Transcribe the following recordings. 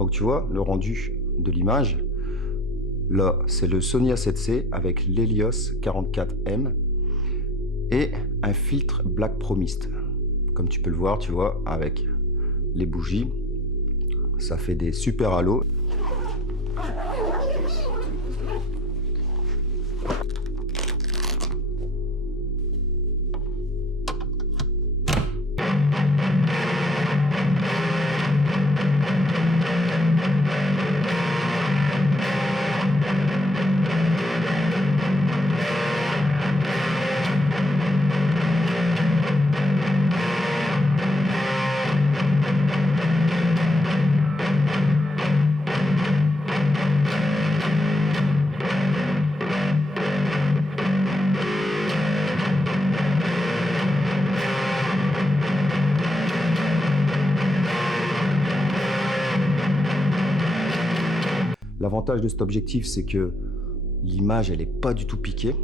Donc tu vois, le rendu de l'image, là, c'est le Sony A7C avec l'Helios 44M et un filtre Black Pro Mist. Comme tu peux le voir, tu vois, avec les bougies, ça fait des super halos. L'avantage de cet objectif, c'est que l'image, elle est pas du tout piquée.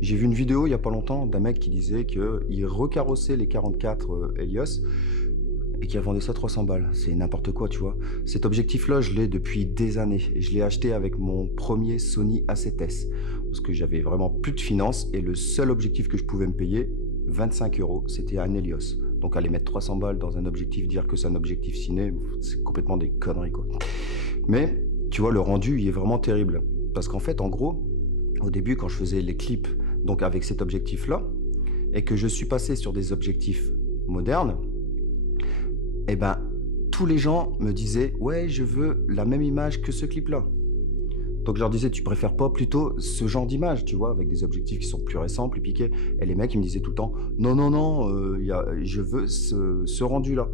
J'ai vu une vidéo il y a pas longtemps d'un mec qui disait qu'il recarrossait les 44 Helios et qu'il vendait ça 300 balles. C'est n'importe quoi, tu vois. Cet objectif-là, je l'ai depuis des années. Et je l'ai acheté avec mon premier Sony A7S parce que j'avais vraiment plus de finances et le seul objectif que je pouvais me payer, 25 €, c'était un Helios. Donc aller mettre 300 balles dans un objectif, dire que c'est un objectif ciné, c'est complètement des conneries, quoi. Mais tu vois, le rendu, il est vraiment terrible. Parce qu'en fait, en gros, au début, quand je faisais les clips donc avec cet objectif-là, et que je suis passé sur des objectifs modernes, eh ben, tous les gens me disaient « Ouais, je veux la même image que ce clip-là ». Donc je leur disais « Tu préfères pas plutôt ce genre d'image, tu vois, avec des objectifs qui sont plus récents, plus piqués ?» Et les mecs, ils me disaient tout le temps « Non, non, non, je veux ce rendu-là ».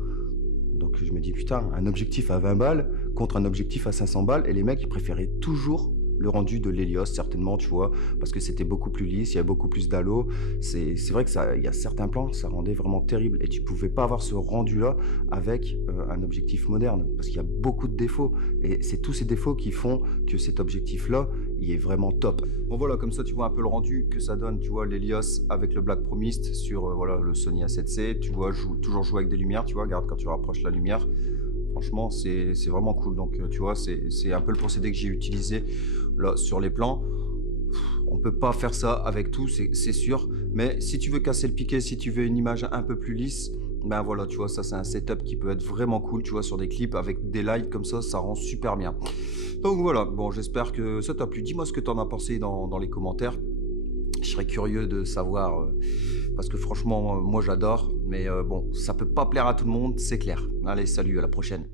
Donc je me dis putain, un objectif à 20 balles contre un objectif à 500 balles, et les mecs ils préféraient toujours le rendu de l'Helios, certainement, tu vois, parce que c'était beaucoup plus lisse, il y a beaucoup plus d'halo. C'est vrai que ça, il y a certains plans, ça rendait vraiment terrible, et tu pouvais pas avoir ce rendu-là avec un objectif moderne, parce qu'il y a beaucoup de défauts, et c'est tous ces défauts qui font que cet objectif-là, il est vraiment top. Bon voilà, comme ça tu vois un peu le rendu que ça donne, tu vois l'Helios avec le Black Pro Mist sur voilà, le Sony A7C, tu vois, toujours jouer avec des lumières, tu vois, regarde quand tu rapproches la lumière. Franchement, c'est vraiment cool. Donc, tu vois, c'est un peu le procédé que j'ai utilisé là sur les plans. On peut pas faire ça avec tout, c'est sûr. Mais si tu veux casser le piqué, si tu veux une image un peu plus lisse, ben voilà, tu vois, ça c'est un setup qui peut être vraiment cool, tu vois, sur des clips avec des lights comme ça rend super bien. Donc voilà, bon, j'espère que ça t'a plu. Dis-moi ce que tu en as pensé dans les commentaires. Je serais curieux de savoir, parce que franchement, moi j'adore, mais bon, ça peut pas plaire à tout le monde, c'est clair. Allez, salut, à la prochaine.